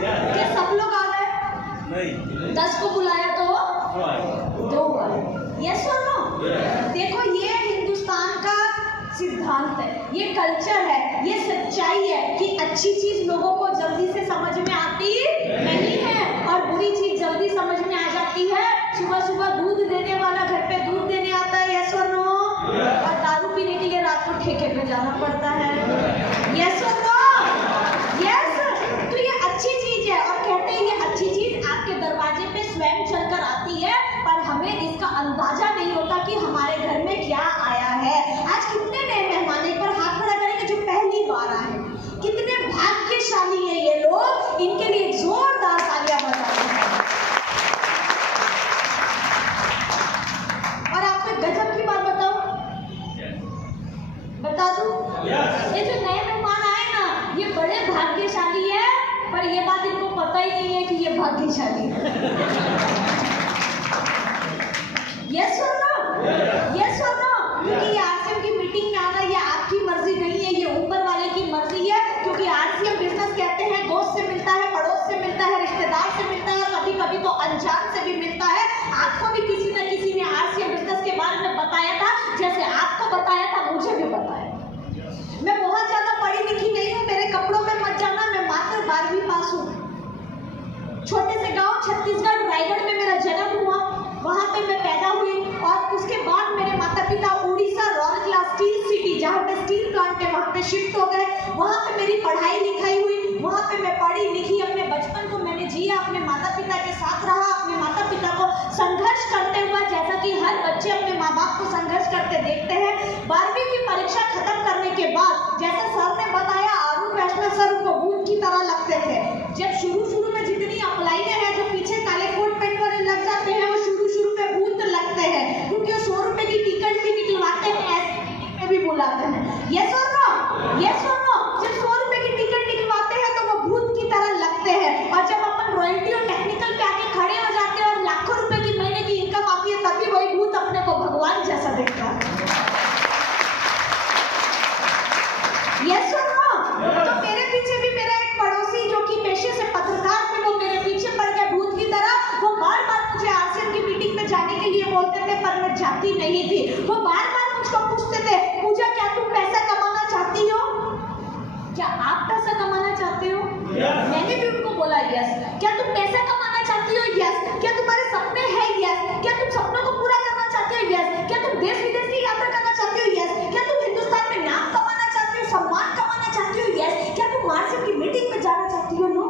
क्या सब लोग आ गए? नहीं, 10 को बुलाया तो 2 आए। यस और नो? देखो ये हिंदुस्तान का सिद्धांत है, ये कल्चर है, ये सच्चाई है कि अच्छी चीज लोगों को जल्दी से समझ में आती नहीं है और बुरी चीज जल्दी समझ में आ जाती है। सुबह सुबह दूध देने वाला घर पे दूध देने आता है, यस और नो? और दारू पीने के लिए रात को ठेके पे जाना पड़ता है, यस और नो? यस। तो ये अच्छी चीज है और कहते हैं ये अच्छी चीज आपके दरवाजे पे स्वयं चलकर आती है, पर हमें इसका अंदाजा नहीं होता कि हमारे घर में क्या आया है। आज कितने नए मेहमान एक बार हाथ खड़ा करेंगे जो पहली बार आए, कितने भाग्यशाली है ये लोग, इनके लिए जोरदार तालियां बजाते हैं। और आपको गजब की बात बताऊं, बता दूं, ये जो नए मेहमान आए ना ये बड़े भाग्यशाली है, पर ये बात इनको पता ही नहीं है कि ये भाग्यशाली है। यस और नो? यस और नो? क्योंकि ये आरसीएम की मीटिंग में आना ये आपकी मर्जी नहीं है, ये ऊपर वाले की मर्जी है। क्योंकि आरसीएम बिजनेस कहते हैं दोस्त से मिलता है, पड़ोस से मिलता है, रिश्तेदार से मिलता है, कभी कभी तो अनजान से भी मिलता है। आपको भी किसी न किसी ने आरसीएम बिजनेस के बारे में बताया था, जैसे आपको बताया था मुझे भी बताया। मैं बहुत ज्यादा पढ़ी लिखी नहीं हूँ, मेरे कपड़ों में मत जाना, मैं मात्र 12वीं पास हूँ। छोटे से गांव छत्तीसगढ़ रायगढ़ में मेरा जन्म हुआ, वहां पे मैं पैदा हुई और उसके बाद मेरे माता पिता उड़ीसा रौरकेला स्टील सिटी जहाँ पे स्टील प्लांट है वहाँ पे शिफ्ट हो गए। वहाँ पे मेरी पढ़ाई लिखाई हुई, वहाँ पे मैं पढ़ी लिखी, अपने बचपन को मैंने जिया, अपने माता पिता के साथ रहा, अपने माता पिता को संघर्ष करते हुआ, जैसा कि हर बच्चे अपने माँ बाप को संघर्ष करते देखते हैं। 12वीं की परीक्षा खत्म करने के बाद जैसे सर ने बताया अरुण वैष्णव सर उनको भूत की तरह लगते थे। जब शुरू में जितनी अप्लाइयां हैं जो पीछे काले कोट पैंट वाले लग जाते हैं वो शुरू में भूत लगते हैं, क्योंकि वो 100 रुपए की टिकट भी निकलवाते हैं, ऐसे भी बुलाते हैं। यस और नो? यस और नो? जब 100 रुपए की टिकट निकलवाते हैं तो वो भूत की तरह लगते हैं, और जब अपन रॉयल्टी और टेक्निकल पे आके खड़े हो जाते हैं और लाखों रुपए की महीने की इनकम आती है तभी वही भूत अपने को भगवान जैसा देखता है। यस और नो? तो मेरे पीछे भी मेरा एक पड़ोसी जो कि पेशे से पत्रकार थे, वो मेरे पीछे पड़ गए भूत की तरह। वो बार बार मुझे आरसीएम की मीटिंग में जाने के लिए बोलते थे, पर मैं जाती नहीं थी। वो बार बार मुझको पूछते थे, पूजा क्या तुम पैसा कमाना चाहती हो? क्या आप पैसा कमाना चाहते हो? मैंने भी उनको बोला यस। क्या तुम पैसा कमाना चाहती हो? यस। क्या तुम्हारे सपने हैं? यस। क्या तुम सपनों को पूरा करना चाहते हो? यस। क्या तुम देश विदेश की यात्रा करना चाहते हो? यस। क्या तुम हिंदुस्तान में नाम कमाना चाहती हो, सम्मान कमाना चाहती हो? यस। क्या तुम आरसीएम की मीटिंग में जाना चाहती हो? नो।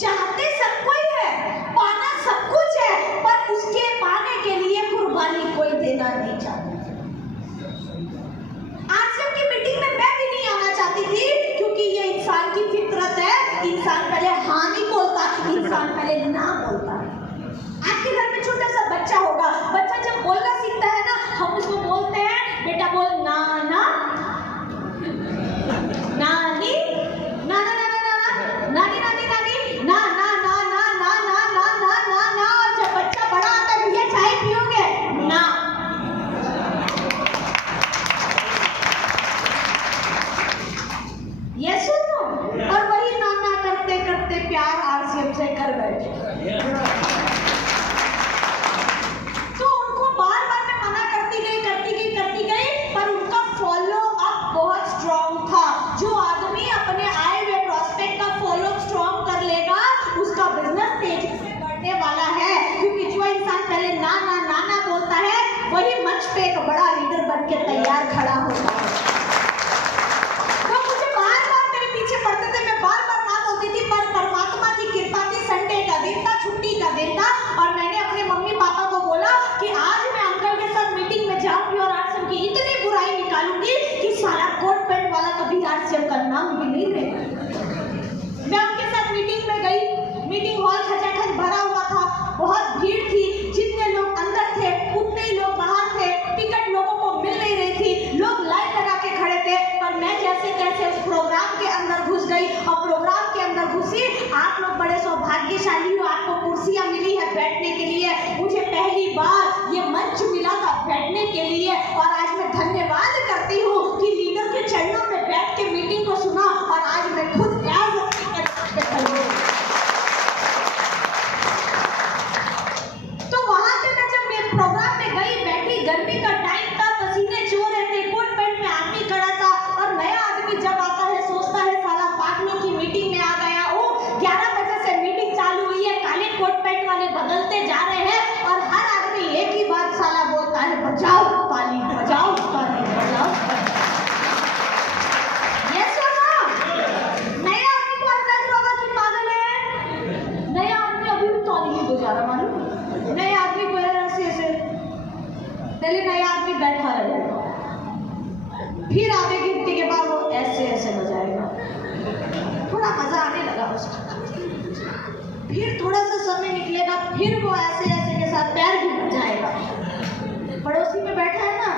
चाहते सब कोई है, पाना सब कुछ है, पर उसके पाने के लिए कुर्बानी कोई देना नहीं चाहता। आरसीएम की मीटिंग में मैं भी नहीं आना चाहती थी, क्योंकि ये इंसान की फितरत है, इंसान पहले हाँ नहीं बोलता, इंसान पहले ना बोलता है। आपके घर में छोटा सा बच्चा होगा, बच्चा जब बोलना सीखता है ना, हम उसको बोलते हैं बेटा बोल नाना, नानी, नाना नाना नाना, नानी नानी नानी, ना ना ना ना ना ना ना ना ना ना। और जब बच्चा बड़ा आता है भैया चाय पियोगे? ना। यस और नो? और वही नाना करते करते प्यार आरसीएम से कर बैठे। तो उनको बार बार मैं मना करती गई, पर उनका फॉलो अप बहुत स्ट्रॉन्ग था। जो आदमी अपने आए हुए प्रोस्पेक्ट का फॉलो अप स्ट्रॉन्ग कर लेगा उसका बिजनेस तेजी से बढ़ने वाला है, क्योंकि जो इंसान पहले ना ना ना ना बोलता है वही मंच पे एक बड़ा लीडर बन के तैयार खड़ा होता है। तो मुझे बार बार मेरे पीछे पड़ते थे, मैं बार बार ना बोलती थी, पर परमात्मा की कृपा थी, संडे का दिन था, छुट्टी का दिन था, और मैंने अपने मम्मी पापा को बोला कि आज मैं अंकल के साथ मीटिंग में जाऊंगी और आरसीएम की इतनी बुराई निकालूंगी कि सारा कोट पैंट वाला कभी आरसीएम का नाम भी नहीं लेगा। मैं उनके साथ मीटिंग में गई, मीटिंग हॉल खचाखच भरा हुआ था, बहुत भीड़ थी, जितने लोग अंदर थे उतने ही लोग बाहर थे, टिकट लोगों को मिल नहीं रही थी, लोग लाइन लगा के खड़े थे, पर मैं जैसे तैसे उस प्रोग्राम के अंदर घुस गई, और प्रोग्राम के अंदर घुसी। आप लोग बड़े सौभाग्यशाली हो, आपको कुर्सियां मिली है बैठने के लिए, मुझे पहली बार ये मंच मिला था बैठने के लिए, और आज मैं धन्यवाद करती हूँ कि लीडर के चरणों में बैठ के मीटिंग को सुना, और आज मैं खुद फर्स्ट। फिर थोड़ा सा समय निकलेगा, फिर वो ऐसे ऐसे के साथ पैर भी बन जाएगा। पड़ोसी में बैठा है ना,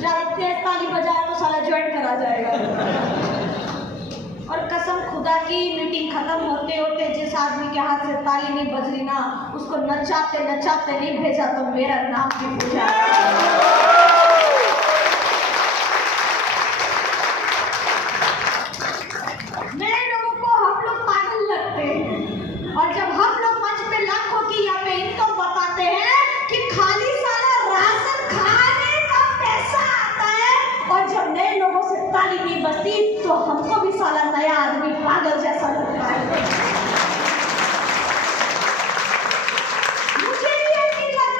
ज्यादा तेज ताली बजाया तो साला ज्वाइन करा जाएगा। और कसम खुदा की मीटिंग खत्म होते होते जिस आदमी के हाथ से ताली नहीं बज रही ना, उसको नचाते नचाते नहीं भेजा तो मेरा नाम भी पूछा। नए लोगों को हम लोग पागल लगते हैं, और जब हम लोग मंच पे लाखों की यहाँ पे इनकम बताते हैं कि खाली साला राशन खाने का पैसा आता है, और जब नए लोगों से ताली नहीं बजती तो हमको भी साला नया आदमी पागल जैसा लगता है। मुझे भी ऐसी लग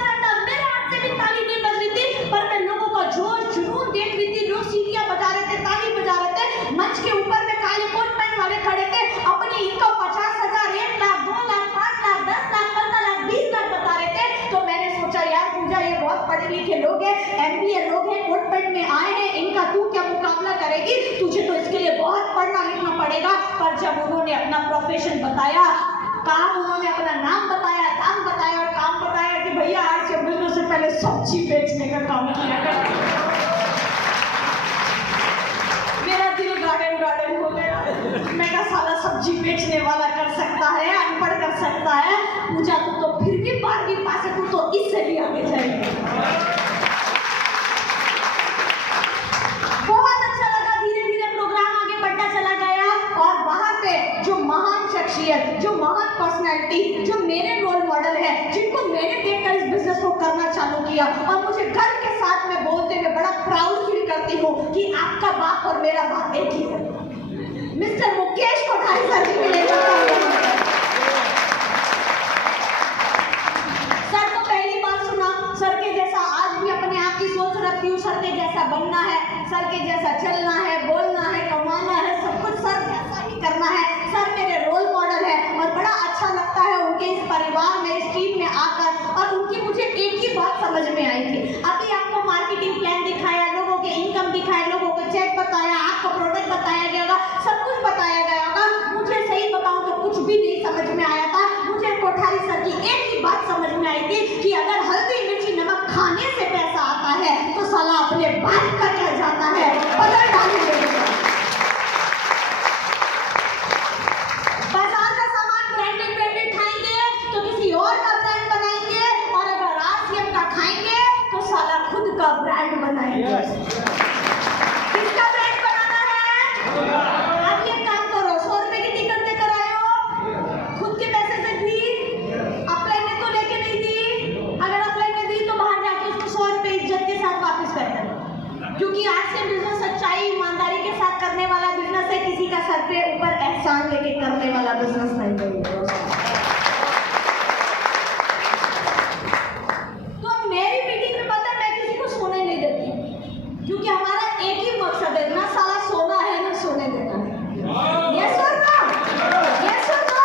रहा था, मेरे हाथ से भी ताली नहीं बज रही थी, पर मैं लोगों का जोश जुनून देख रही थी। लोग सीटियां बजा रहे थे, ताली बजा रहे थे, मंच के ऊपर में काले कोट पहन वाले खड़े थे, अपनी इनकम 50,000, 1 लाख, 2 लाख, 5 लाख, 10 लाख, 15 लाख, 20 लाख बता रहे थे। तो मैंने सोचा यार पूजा, ये बहुत पढ़े लिखे लोग हैं, MBA लोग हैं, कोट पैंट में आए हैं, इनका तू क्या मुकाबला करेगी? तुझे तो इसके लिए बहुत पढ़ना लिखना पड़ेगा। पर जब उन्होंने अपना प्रोफेशन बताया, काम, उन्होंने अपना नाम बताया, दाम बताया, और काम बताया कि भैया आज से बिजनेस से पहले सब्जी बेचने का काम किया कर, मेरा दिल गार्डन गार्डन हो गया। मैं कहा साला सब्जी बेचने वाला कर सकता है, अनपढ़ कर सकता है। पूजा तू तो फिर भी 12वीं पास है, तू तो इससे भी आगे जाएगी। बहुत अच्छा लगा, धीरे धीरे प्रोग्राम आगे बढ़ता चला गया, और वहां पे जो महान शख्सियत, जो महान पर्सनैलिटी, जो मेरे रोल मॉडल है, जिनको मैंने देखकर इस बिजनेस को करना चालू किया, और मुझे गर्व के साथ में बोलते हुए बड़ा प्राउड फील करती हूँ कि आपका बाप और मेरा बाप एक ही है। मिस्टर मुकेश को 2.5 साल की मिलेगा। सर को पहली बार सुना, सर के जैसा आज भी अपने आप की सोच रखती हूँ, सर के जैसा बनना है, सर के जैसा चलना है, बोलना है, कमाना है, सब कुछ सर जैसा ही करना है। सर मेरे रोल मॉडल है, और बड़ा अच्छा लगता है उनके इस परिवार में, इस टीम में आकर। और उनकी मुझे एक ही बात समझ में आई थी, अभी आपको मार्केटिंग प्लान दिखाया, लोगों के इनकम दिखाए, लोगों को चेक बताया, आपको प्रोडक्ट बताया गया होगा, सब कुछ बताया गया होगा। मुझे सही बताऊं तो कुछ भी नहीं समझ में आया था। मुझे कोठारी सर की एक ही बात समझ में आई थी कि अगर हल्दी मिर्ची नमक खाने से पैसा आता है तो साला अपने बाप का क्या जाता है, बदल डालेंगे। बाजार का सामान ब्रांडेड खाएंगे तो किसी और का ब्रांड बनाएंगे, और अगर RCM का खाएंगे तो साला खुद का ब्रांड बनाएंगे। किसका ब्रांड बनाना है? आप ये काम करो, 100 रुपए की टिकट लेकर आए हो, खुद के पैसे से दी, अपलाइन ने तो लेके नहीं दी। अगर अपलाइन ने दी तो बाहर जाके उसको 100 रुपए इज्जत के साथ वापस कर देना, क्योंकि RCM बिजनेस सच्चाई ईमानदारी के साथ करने वाला बिजनेस है, किसी का सर पे ऊपर एहसान लेके करने वाला बिजनेस नहीं है। तो मेरी मीटिंग में पता है मैं किसी को सोने नहीं देती, क्योंकि हमारा एक ही मकसद है, ना साला सोना है ना सोने देना है। यस और नो, यस और नो।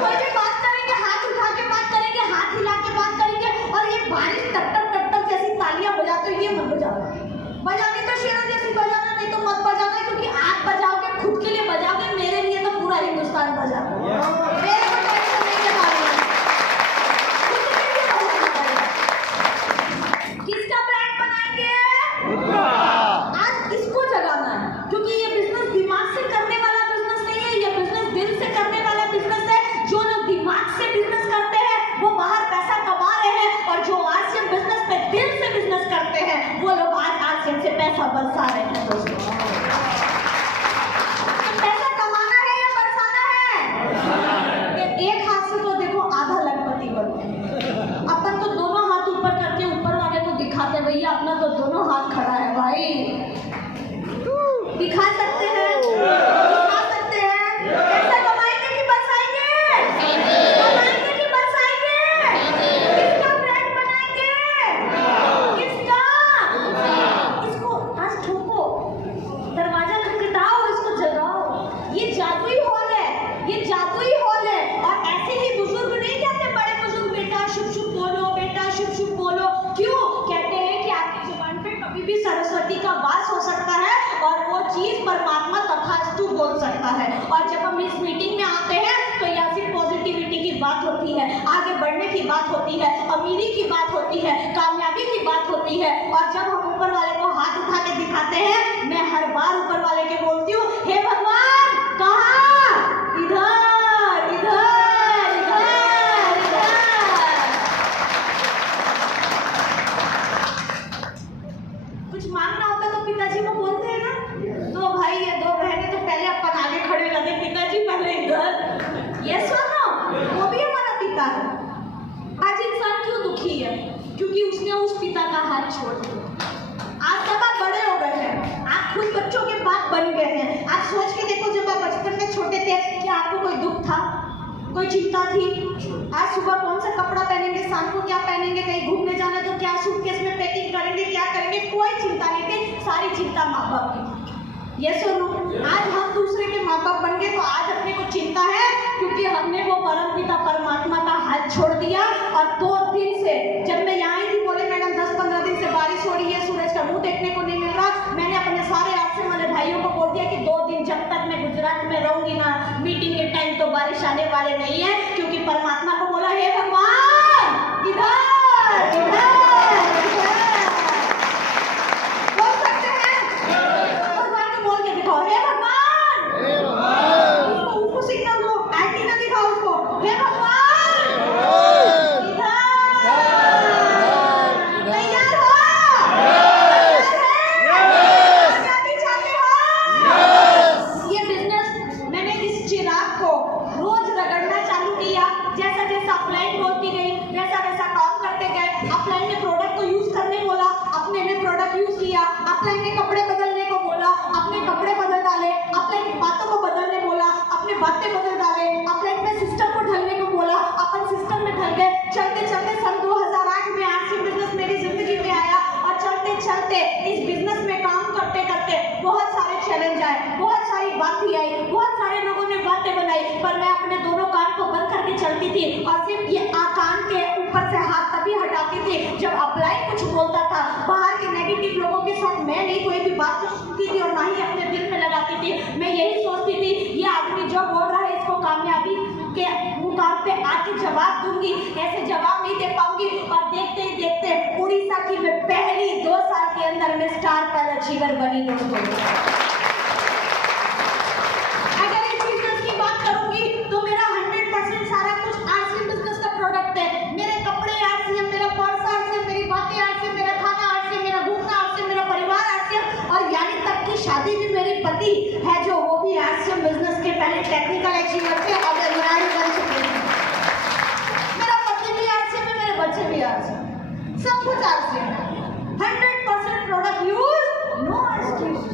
कोई भी बात करेंगे हाथ उठा के बात करेंगे, हाथ हिला के बात करेंगे, और ये बारिश टप टप टप टप जैसी तालियां बजाते हो ये मत बजाओ। बजानी तो शेरों जैसी बजाना, नहीं तो मत बजाना, क्योंकि आप बजाओगे खुद के लिए बजाओगे, मेरे लिए तो पूरा हिंदुस्तान बजाओ। मेरे को टेंशन नहीं है बारे में, खुद के लिए बजाना। किसका ब्रांड बनाएंगे? आज इसको जगाना है, क्योंकि ये बिजनेस दिमाग से करने वाला बिजनेस नहीं है, ये बिजनेस दिल से करने वाला बिजनेस है। जो लोग दिमाग से बिजनेस करते हैं वो बाहर पैसा कमा रहे हैं, और जो RCM बिजनेस पे दिल से बिजनेस करते हैं वो लोग आज RCM से पैसा बरसा रहे हैं। दोस्तों, पैसा कमाना है या बरसाना है? एक हाथ से तो देखो आधा लखपति बनते हैं। अपन तो दोनों हाथ ऊपर करके ऊपर वाले को दिखाते, भैया अपना तो दोनों हाथ खड़ा है भाई, दिखा सकते हैं, दिखा सकते हैं। पैसा कमाएंगे कि बरसाएंगे? कमाएंगे कि बरसाएंगे? किसका ब्रांड बनाएंगे? किसका? इसको आज ठोको, दरवाजा खटखटाओ, इसको जगाओ। ये जादुई हॉल है, ये जादुई हॉल है। और ऐसे ही बुजुर्ग नहीं कहते, बड़े बुजुर्ग, बेटा शुभ शुभ बोलो, बेटा शुभ शुभ बोलो। क्यों कहते हैं? कि आपकी जुबान पे कभी भी सरस्वती का वास हो सकता है, और वो चीज परमात्मा जब हम इस मीटिंग में आते हैं तो यहाँ सिर्फ पॉजिटिविटी की बात होती है, आगे बढ़ने की बात होती है, अमीरी की बात होती है, कामयाबी की बात होती है। और जब हम ऊपर वाले को हाथ उठा के दिखाते हैं, मैं हर बार ऊपर वाले के बोलती हूँ, हे भगवान कहाँ? इधर इधर इधर इधर। कुछ मांगना होता तो पिताजी को बोलते हैं ना, दो भाई है दो बहनें, तो पहले अपन आगे खड़े रहते, पिताजी पहले इधर। ये सुनो, वो भी हमारा पिता है। आज इंसान क्यों दुखी है? क्योंकि उसने उस पिता का हाथ छोड़ दिया। आज सब आप बड़े हो गए हैं, आप खुद बच्चों के बाप बन गए हैं। आप सोच के देखो, जब आप बचपन में छोटे थे, क्या आपको कोई दुख था, कोई चिंता थी? आज सुबह कौन सा कपड़ा पहनेंगे, शाम को क्या पहनेंगे, कहीं घूमने जाना तो क्या सूटकेस में पैकिंग करेंगे, क्या करेंगे, कोई चिंता नहीं थी। सारी चिंता माँ बाप की। ये सुनो, आज हम दूसरे के माँ बाप बन गए तो आज अपने को चिंता है, क्योंकि हमने वो परमपिता परमात्मा का हाथ छोड़ दिया। और 2 दिन से जब मैं यहाँ आई थी, बोले मैडम 10-15 दिन से बारिश हो रही है, सूरज का मुंह देखने को नहीं मिल रहा। मैंने अपने सारे आश्रम वाले भाइयों को बोल दिया कि 2 दिन जब तक मैं गुजरात में रहूंगी ना, मीटिंग के टाइम तो बारिश आने वाले नहीं है, क्योंकि परमात्मा को बोला, हे भगवान इधर इधर। बोल सकते हैं, भगवान को बोल के दिखाओ, हे भगवान। उसको सिग्नल दो, एंटीना दिखाओ उसको, हे भगवान इधर। तैयार हो? आजादी चाहते हो? ये बिजनेस मैंने इस चिराग को रोज रगड़ना चालू किया। जैसा जैसा अपलाइन बोलती गई, वैसा वैसा काम करते गए। अपलाइन ने प्रोडक्ट को यूज करने बोला, अपने ने प्रोडक्ट यूज किया। अपलाइन ने कपड़े बदलने को बोला, अपने कपड़े बदल डाले। अपलाइन की बातों को बदलने बोला, अपने बातें बदल डाले। अपलाइन में सिस्टम को ढलने को बोला, अपन सिस्टम में ढल गए। चलते चलते सन 2008 में आरसीएम बिजनेस मेरी जिंदगी में आया। और चलते चलते इस बिजनेस में काम करते करते बहुत सारे चैलेंज आए, बहुत सारी बातें आई, बहुत सारे लोगों ने बातें बनाई, पर मैं अपने दोनों कान को बंद करके चलती थी। और सिर्फ ये कान के ऊपर से हाथ तभी हटाती थी जब अपलाइन कुछ बोलता था। बाहर के नेगेटिव लोगों के साथ मैं नहीं कोई भी बात सुनती थी और ना ही अपने दिल में लगाती थी। मैं यही सोचती थी, ये आदमी जो बोल रहा है इसको कामयाबी के मुकाम पे आके जवाब दूंगी, ऐसे जवाब नहीं दे पाऊंगी। और देखते ही देखते उड़ीसा की मैं पहली 2 साल के अंदर में स्टार पैल अचीवर बनी दोस्तों। अगर इस बिजनेस की बात करूंगी तो मेरा 100% सारा कुछ आरसीएम बिजनेस का प्रोडक्ट है। मेरे कपड़े आरसीएम, मेरा पर्स आरसीएम, मेरी बातें आरसीएम, मेरा खाना आरसीएम, मेरा घूमना आरसीएम, मेरा परिवार आरसीएम। और यानी तक की शादी भी मेरे पति है जो वो भी आरसीएम बिजनेस के पहले टेक्निकल अचीवर थे, अब एमआरआई बन चुके हैं। मेरा पति भी आरसीएम है, मेरे बच्चे भी आरसीएम, सब कुछ आरसीएम है। 100% प्रोडक्ट यूज, नो एक्सक्यूज।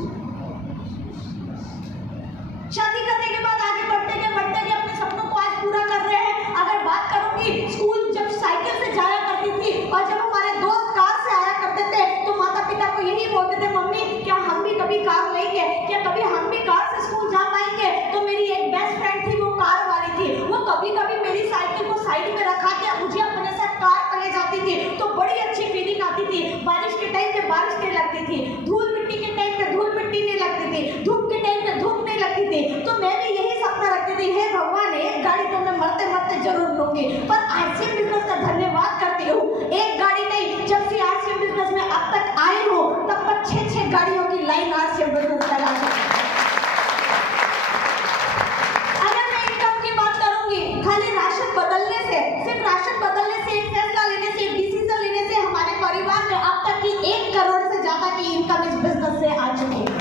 शादी करने के बाद आगे बढ़ते गए अपने सपनों को आज पूरा कर रहे हैं। अगर बात करूंगी, स्कूल जब साइकिल से जाया करती थी और जब हमारे दोस्त कार से आया करते थे तो माता पिता को यही बोलते थे, मम्मी क्या हम भी कभी कार लेंगे, क्या कभी हम भी कार से स्कूल जा पाएंगे? तो मेरी एक बेस्ट फ्रेंड थी, वो कार वाली थी। वो कभी कभी मेरी साइकिल को साइड में रखा के मुझे अपने साथ कार पर ले जाती थी, तो बड़ी अच्छी फीलिंग आती थी। बारिश के टाइम पे बारिश नहीं लगती थी, धूल मिट्टी के टाइम पे धूल मिट्टी नहीं लगती थी, धूप के टाइम पे धूप नहीं लगती थी। तो मैं भी यही सपना रखती थी, हे भगवान एक गाड़ी तो मैं मरते मरते जरूर लूंगी। पर आरसीएम बिजनेस का धन्यवाद करती हूँ, एक गाड़ी नहीं, जब से आरसीएम बिजनेस में अब तक आई हूँ तब तक 6-6 गाड़ियों की लाइन आरसीएम बिजनेस लगा सकती हूँ। अगर मैं इनकम की बात करूंगी, खाली राशन बदलने से, सिर्फ राशन बदलने से, एक फैसला लेने से, एक डिसीजन लेने से हमारे परिवार में अब तक की 1 करोड़ से ज्यादा की इनकम इस बिजनेस से आ चुकी है।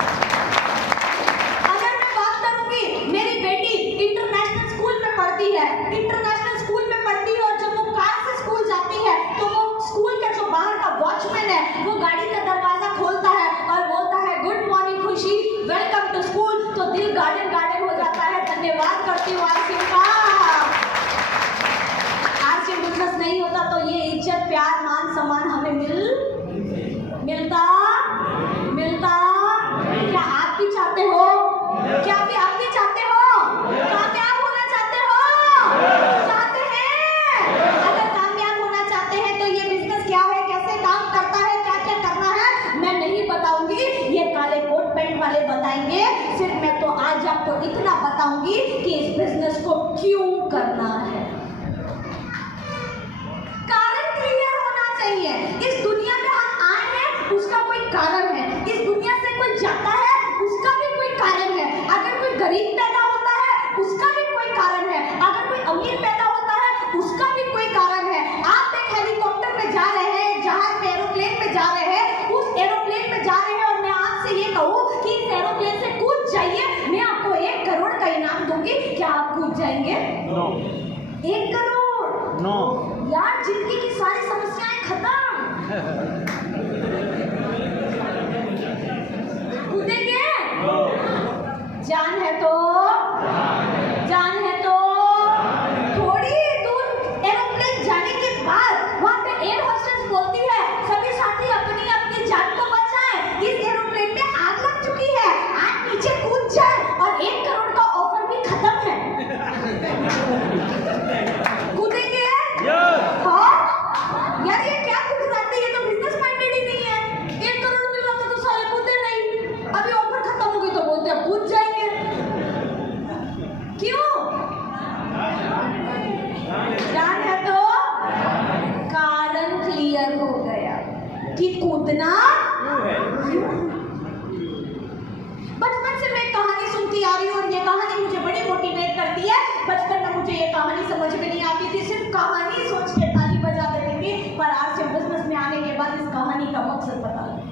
मेरी बेटी इंटरनेशनल स्कूल में पढ़ती है, इंटरनेशनल स्कूल में पढ़ती है और जब वो कार से स्कूल जाती है तो वो स्कूल का जो बाहर का वॉचमैन है वो गाड़ी का दरवाजा खोलता है और बोलता है, गुड मॉर्निंग खुशी, वेलकम टू स्कूल। तो दिल गार्डन गार्डन हो जाता है। धन्यवाद करती हूँ आरसीएम का। आरसीएम बिजनेस नहीं होता तो ये इज्जत, प्यार, मान सम्मान हमें मिलता। क्या आप भी चाहते हो? क्या आप भी चाहते हो? कामयाब होना चाहते हो? चाहते हैं? अगर कामयाब होना चाहते हैं तो ये बिजनेस क्या है, कैसे काम करता है, क्या क्या करना है, मैं नहीं बताऊंगी, ये काले कोट पैंट वाले बताएंगे। सिर्फ मैं तो आज आपको इतना बताऊंगी बताऊंगी कि इस बिजनेस को क्यों करना है। कारण क्लियर होना चाहिए। इस दुनिया में हम आए हैं, उसका कोई कारण है। इस दुनिया से कोई जाता है, उसका भी कोई कारण है। अगर कोई गरीब पैदा होता है, उसका भी कोई कारण है। अगर कोई अमीर पैदा होता है, उसका भी कोई कारण है। आप एक हेलीकॉप्टर में जा रहे हैं, जहाज में, एरोप्लेन में जा रहे हैं, उस एरोप्लेन में जा रहे हैं और मैं आपसे ये कहूँ कि इस एरोप्लेन से कूद जाइए, मैं आपको 1 करोड़ का इनाम दूंगी, क्या आप कूद जाएंगे? नो। 1 करोड़? नो। यार जिंदगी की सारी समस्याएं खत्म। कूदेंगे? जान है तो थोड़ी दूर एरोप्लेन जाने के बाद वहां पे एयर होस्टेस बोलती है, सभी साथी अपनी अपनी जान को बचाएं, इस एरोप्लेन में आग लग चुकी है, आप नीचे कूद जाए और 1 करोड़ का ऑफर भी खत्म है। कूदेंगे? यार ये क्या गुजराते, ये तो बिजनेस माइंडेड ही नहीं है। 1 करोड़ मिल रहा था तो साले कूदे नहीं, अभी ऑफर खत्म हो गई तो बोलते हैं कूद जाएंगे। क्यों? जान है तो कारण क्लियर हो गया कि कूदना क्यों। बचपन से मैं कहानी सुनती आ रही हूँ और ये कहानी मुझे बड़ी मोटिवेट करती है। बचपन में मुझे ये कहानी समझ में नहीं आती थी, सिर्फ कहानी सोच के ताली बजा देती थी, पर आज से बिजनेस में आने के बाद इस कहानी का मकसद पता लगा।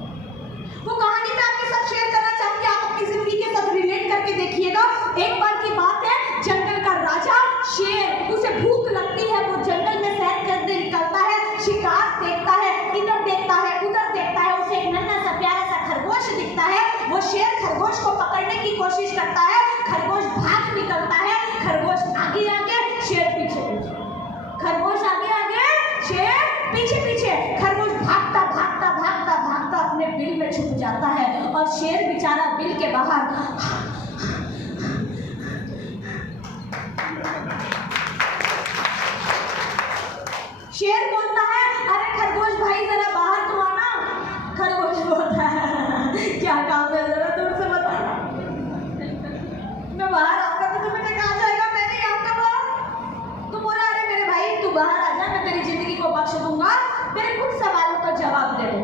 वो कहानी मैं आपके साथ शेयर करना चाहूंगी, आप अपनी जिंदगी के साथ रिलेट करके देखिएगा। एक बार की बात है, जंगल का राजा शेर, उसे भूख लगती है, वो जंगल में सैर करने निकलता है, शिकार देखता है, इधर देखता है, उधर देखता है, उसे एक नन्हा सा प्यारा सा खरगोश दिखता है। वो शेर खरगोश को पकड़ने की कोशिश करता है, खरगोश भाग निकलता है, खरगोश आगे आगे, शेर पीछे पीछे, खरगोश आगे आगे, शेर पीछे पीछे, खरगोश भागता भागता भागता भागता अपने बिल में छुप जाता है और शेर बेचारा बिल के बाहर शेर बोलता है, अरे खरगोश भाई जरा बाहर तो आना। खरगोश बोलता है, क्या काम है, जरा दूर से बताना। मैं बाहर आऊंगा तो तुम्हें कहा जाएगा, मैं नहीं आऊंगा बाहर। तो बोला, अरे मेरे भाई तू बाहर आ जा, मैं तेरी जिंदगी को बख्श दूंगा, मेरे कुछ सवालों का जवाब दे दो।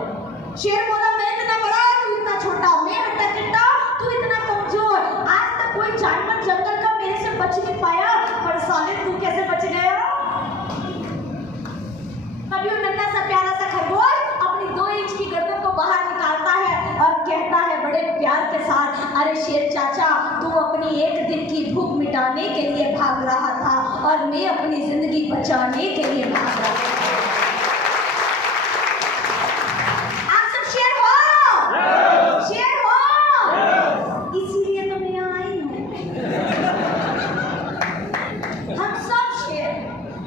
शेर बोला, मैं इतना बड़ा, तू इतना छोटा, मैं हट्टा कट्टा, तू इतना कमजोर, आज तक कोई जानवर जंगल का मेरे से बच नहीं पाया, पर साले तू कैसे बच गया? तभी वो नन्हा सा प्यारा सा खरगोश अपनी 2 इंच की गर्दन को बाहर निकालता है और कहता है बड़े प्यार के साथ, अरे शेर चाचा, तू अपनी 1 दिन की भूख मिटाने के लिए भाग रहा था और मैं अपनी जिंदगी बचाने के लिए भाग रहा था। आप सब शेर हो? शेर हो? इसीलिए तो मैं यहाँ आई हूँ। हम सब शेर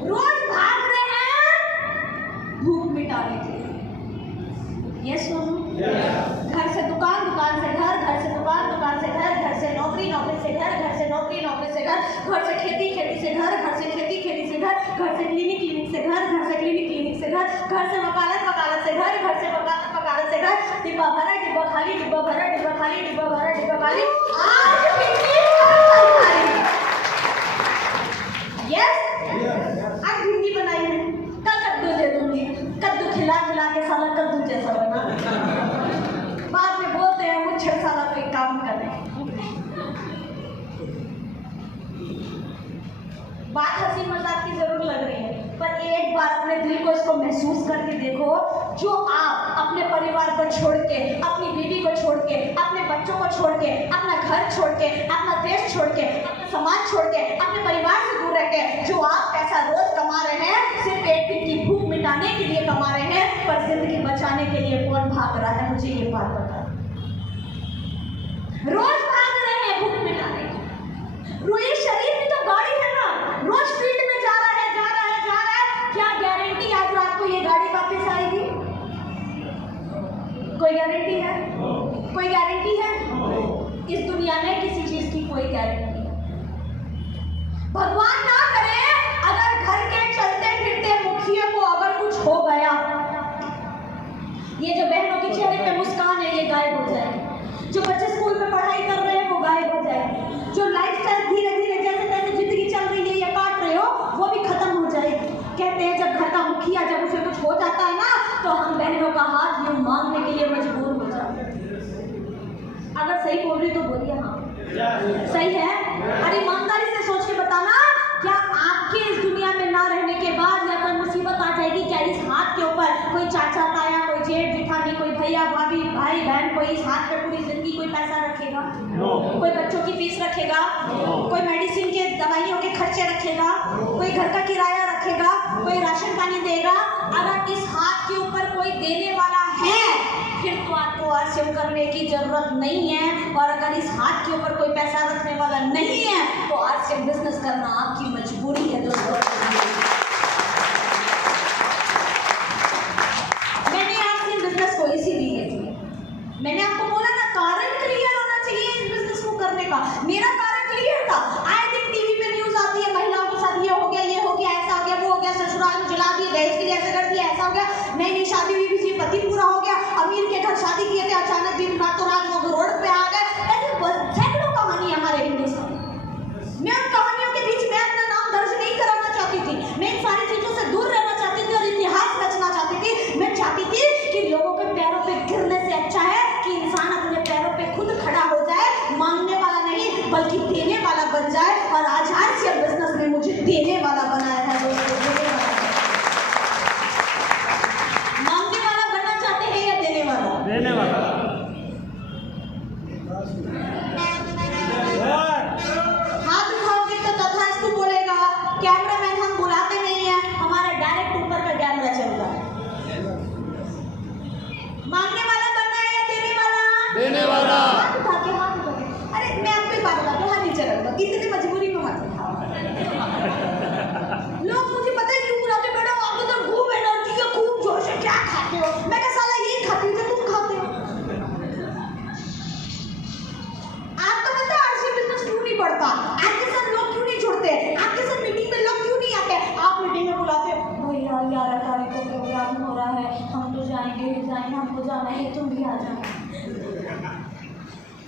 रोज भाग रहे हैं भूख मिटाने के लिए। ये सुनो, घर से दुकान, दुकान से घर, घर से दुकान, दुकान से घर, घर से नौकरी, नौकरी से घर, घर से नौकरी, नौकरी से घर, घर से खेती, खेती से घर, घर से खेती, खेती से घर, घर से क्लिनिक, क्लिनिक से घर, घर से क्लिनिक, क्लिनिक से घर, घर से वकालत, वकालत से घर, घर से वकालत, वकालत से घर, डिब्बा भरा, डिब्बा खाली, डिब्बा भरा, डिब्बा खाली, डिब्बा भरा, डिब्बा खाली, आज भिंडी खाली। यस, आज भिंडी बनाई है, कल कद्दू दे दूंगी, कद्दू खिला खिला के साला कद्दू जैसा बना। बाद में बोलते हैं मुझे साला कोई काम करे। बात हंसी मजाक की जरूर लग रही है, पर एक बार अपने दिल को इसको महसूस करके देखो, जो आप अपने परिवार को छोड़ के, अपनी बीवी को छोड़ के, अपने बच्चों को छोड़ के, अपना घर छोड़ के, अपना देश छोड़ के, अपना समाज छोड़ के, अपने परिवार से दूर रह के, जो आप पैसा रोज कमा रहे हैं, सिर्फ 1 दिन की भूख मिटाने के लिए कमा रहे हैं, पर जिंदगी बचाने के लिए कौन भाग रहा है? मुझे ये बात बता। रोज भाग रहे हैं भूख मिटाने के, ये शरीर भी तो गाड़ी है ना, रोज फील्ड में जा रहा है, जा रहा है, जा रहा है, क्या गारंटी आज रात को ये गाड़ी वापस आएगी? कोई गारंटी है? कोई गारंटी है? इस दुनिया में किसी चीज की कोई गारंटी नहीं। भगवान ना करे, अगर घर के चलते फिरते मुखिया को अगर कुछ हो गया, ये जो बहनों के चेहरे पे मुस्कान है ये गायब हो जाएगी। जो बच्चे स्कूल में पढ़ाई कर सही है? और ईमानदारी से सोच के बताना, क्या आपके इस दुनिया में ना रहने के बाद या कोई मुसीबत आ जाएगी, क्या इस हाथ के ऊपर कोई चाचा ताया, कोई जेठ जेठानी, कोई भैया भाभी, भाई बहन, कोई इस हाथ पे पूरी जिंदगी कोई पैसा रखेगा? कोई बच्चों की फीस रखेगा? कोई मेडिसिन के दवाइयों के खर्चे रखेगा? कोई घर का किराया रखेगा? कोई राशन पानी देगा? अगर इस हाथ के ऊपर कोई देने वाला है, फिर तो आपको आरसीएम करने की जरूरत नहीं है। और अगर इस हाथ के ऊपर कोई पैसा रखने वाला नहीं है, तो आरसीएम बिजनेस करना आपकी मजबूरी है दोस्तों। मैंने आरसीएम बिजनेस को इसीलिए किया, मैंने आपको बोला ना, कारण क्लियर होना चाहिए इस बिजनेस को करने का। मेरा कारण क्लियर था। आए दिन टीवी पे न्यूज आती है, महिलाओं के साथ ये हो गया, ऐसा हो गया, वो हो गया, ससुराल में जला दिए, दहेज के लिए ऐसा कर दिया, ऐसा हो गया, नई शादी हुई, किसी पति पूरा हो गया, अमीर के घर शादी किए थे, अचानक दिन रातों रात वो रोड पे आ गए। ऐसे सैकड़ों कहानी हमारे हिंदुस्तान। मैं उन कहानियों के बीच में अपना नाम दर्ज नहीं कराना चाहती थी, मैं इन सारी चीजों से दूर रहना चाहती थी और इतिहास रचना चाहती थी। मैं चाहती थी कि लोगों के पैरों पे गिरने से अच्छा है कि इंसान अपने पैरों पे खुद खड़ा हो जाए, मांगने वाला नहीं बल्कि देने वाला बन जाए। और आज आरसीएम बिजनेस ने मुझे देने वाला बनाया है दोस्तों। मांगने वाला बनना चाहते हैं या देने वाला? देने वाला। हाथ उठाओगे तो तथास्तु बोलेगा। कैमरामैन हम बुलाते नहीं है, हमारा डायरेक्ट ऊपर का कैमरा चलता है। मांगने वाला बनना है या देने वाला? देने वाला। हाथ उठा के, हाथ उठा के। अरे मैं आपको एक बात बताती हूँ, हाथ नीचे रख दो, इतनी मजबूरी में मत उठाओ। लोग मुझे पता है क्यों बुलाते, बेटा आपके तो खूब एनर्जी है, खूब जोश है, क्या खाते हो? मैं कहा साला यही खाती हूँ जो तुम खाते हो। आपको पता है आरसीएम बिजनेस क्यों नहीं बढ़ता? आपके साथ लोग क्यों नहीं जुड़ते? आपके साथ मीटिंग में लोग क्यों नहीं आते? आप मीटिंग में बुलाते हो, भैया 11 तारीख को प्रोग्राम हो रहा है, हम तो जाएंगे ही जाएंगे, हमको जाना है, तुम भी आ जाना।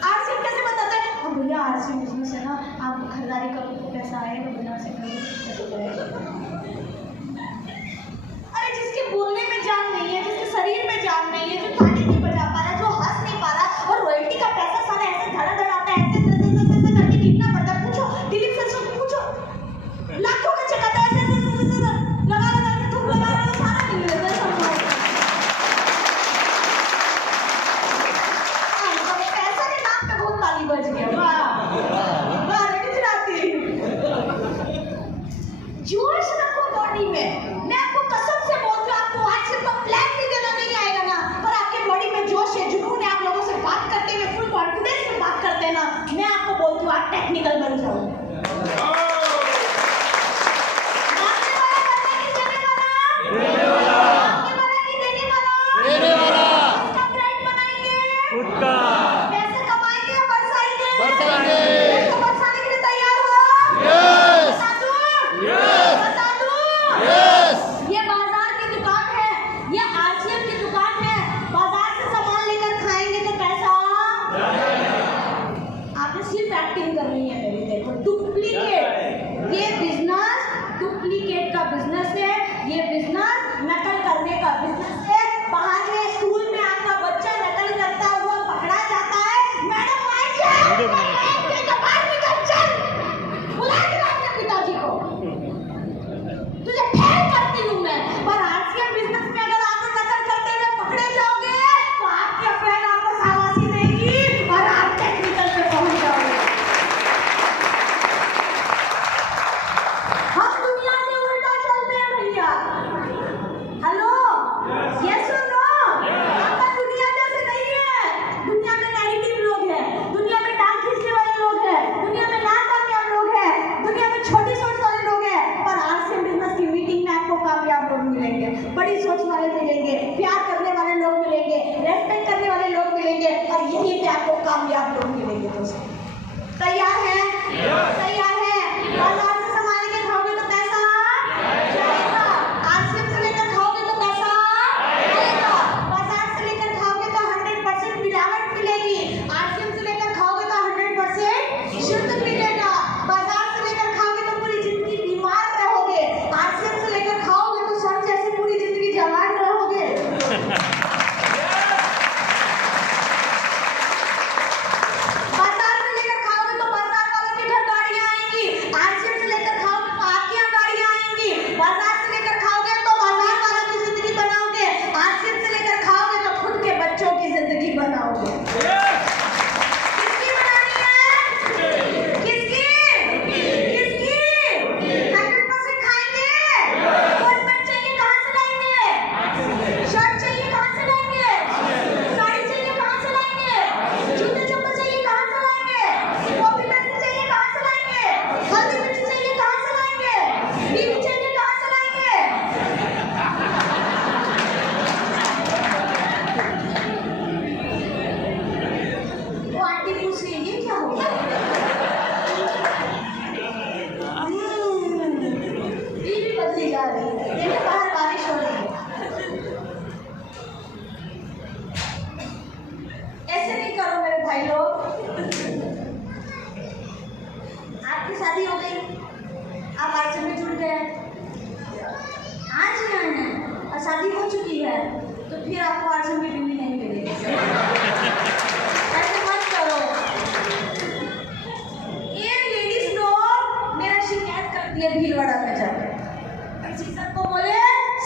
आरसीएम कैसे बताता है? हम भैया आरसीएम बिजनेस है ना, आप खरीदारी करो तो पैसा आएगा, बिना से करो। अरे जिसके बोलने में जान नहीं है, जिसके शरीर में जान नहीं है, जो ताली नहीं बजा पा रहा, जो हंस नहीं पा रहा, और रॉयल्टी का पैसा सारा ऐसे धड़ाधड़ आता है, ऐसे करके गिनना पड़ता है। पूछो दिलीप सर से, पूछो लाखों का चेक आता है, ऐसे लगा के तुम लगा सारा गिन लेते हैं सब लोग। पैसा के नाम पे बहुत ताली बज गया। वाह वाह गुजराती। जोश रखो बॉडी में। मैं आपको कसम से बोलती हूँ, आपको आज से तो प्लान भी देना नहीं आएगा ना, पर आपके बॉडी में जोश है, जुनून है, आप लोगों से बात करते हुए फुल कॉन्फिडेंस में बात करते हैं ना, मैं आपको बोलती हूँ आप टेक्निकल बन जाओ। मांगने वाला बनना कि देने वाला? देने वाला। मांगने वाला कि देने वाला? देने वाला। किसका ब्रांड बनाएंगे? खुद का। पैसे कमाएंगे या बरसाएंगे? बरसाएंगे। पैसे बरसाने के लिए तैयार हो? Yes। बता दूं? Yes। बता दूं? Yes। ये बाजार की दुकान है, ये आरसीएम की दुकान है। बाजार से सामान लेकर खाएंगे तो पैसा आपने सिर्फ एक्टिंग करनी है मेरी। देखो डुप्लीकेट, ये बिजनेस डुप्लीकेट का बिजनेस है, ये बिजनेस नकल करने का बिजनेस है। बाहर में स्कूल में आपका बच्चा नकल करता हुआ पकड़ा जाता है, मैडम बाहर निकल, चल बुला के ला अपने पिताजी को, तुझे फेल करती हूँ मैं। पर आरसीएम बिजनेस में अगर आप नकल करते हुए पकड़े जाओगे तो आपकी फ्रेंड आपको शाबाशी देगी और आप टेक्निकल पे पहुंच जाओगे। हम दुनिया से उल्टा चलते हैं भैया। हेलो, यस और नो? हम दुनिया जैसे नहीं है। दुनिया में नेगेटिव आपकी शादी हो गई, आप आरसीएम में जुड़ गए, आज ही आए हैं और शादी हो चुकी है, तो फिर आपको आरसीएम की बीवी नहीं मिलेगी। ऐसे मत करो। ये लेडीज लोग मेरा शिकायत करती है भीलवाड़ा में जाकर, सर को बोले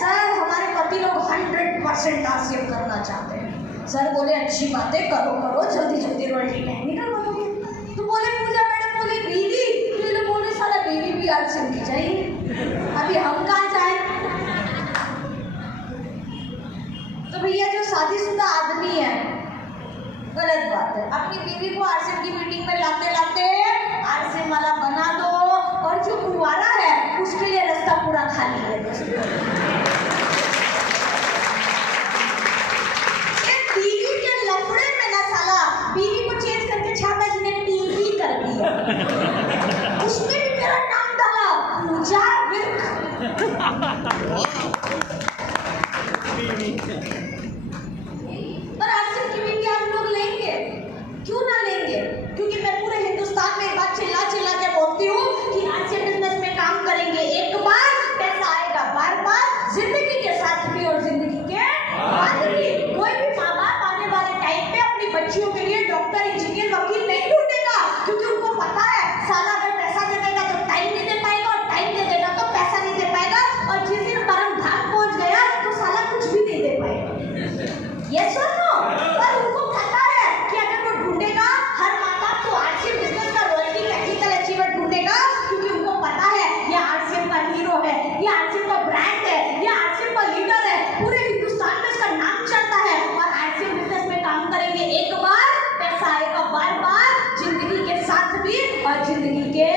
सर हमारे पति लोग 100% आरसीएम करना चाहते हैं। सर बोले अच्छी बात है, करो करो, जल्दी जल्दी रोटी नहीं निकल पाओगे। तो बोले पूजा मैडम बोले बीवी, तो ये लोग बोले सारा बीवी भी आरसीएम की चाहिए, अभी हम कहाँ जाए। तो भैया जो शादीशुदा आदमी है, गलत बात है, अपनी बीवी को आरसीएम की मीटिंग में लाते लाते आरसीएम वाला बना दो, और जो कुंवारा है उसके लिए रास्ता पूरा खाली है। बीवी के लफड़े में ना साला बीवी को चेंज करके छाता जी ने टीवी कर दिया, उसमें भी मेरा नाम डाला पूजा विर्क। पर आरसीएम की मीटिंग आप लोग लेंगे, क्यों ना लेंगे? क्योंकि मैं पूरे हिंदुस्तान में एक बात चिल्ला चिल्ला के बोलती हूँ कि आरसीएम बिजनेस में काम करेंगे एक बार, पैसा आएगा बार बार, जिंदगी के साथ भी और जिंदगी के बाद भी। कोई भी माँ बाप आने वाले टाइम पे अपनी बच्चियों के लिए डॉक्टर, इंजीनियर, वकील नहीं ढूंढेगा, क्योंकि उनको पता है साला अगर पैसा दे देगा तो टाइम नहीं दे पाएगा, और टाइम दे देगा तो पैसा नहीं दे पाएगा, और जिस दिन परम धाम पहुंच गया तो साला कुछ भी नहीं दे पाएगा। ये सुनो, पर उनको पता है कि अगर वो ढूंढेगा, हर माँ बाप तो आरसीएम बिजनेस का रॉयल्टी टेक्निकल अचीवर ढूंढेगा, क्योंकि उनको पता है ये आरसीएम का हीरो है, ये आरसीएम का ब्रांड है, ये आरसीएम का लीडर है, पूरे हिंदुस्तान में इसका नाम चलता है। और आरसीएम बिजनेस में काम करेंगे एक बार, पैसा आएगा बार बार, जिंदगी के साथ भी और जिंदगी के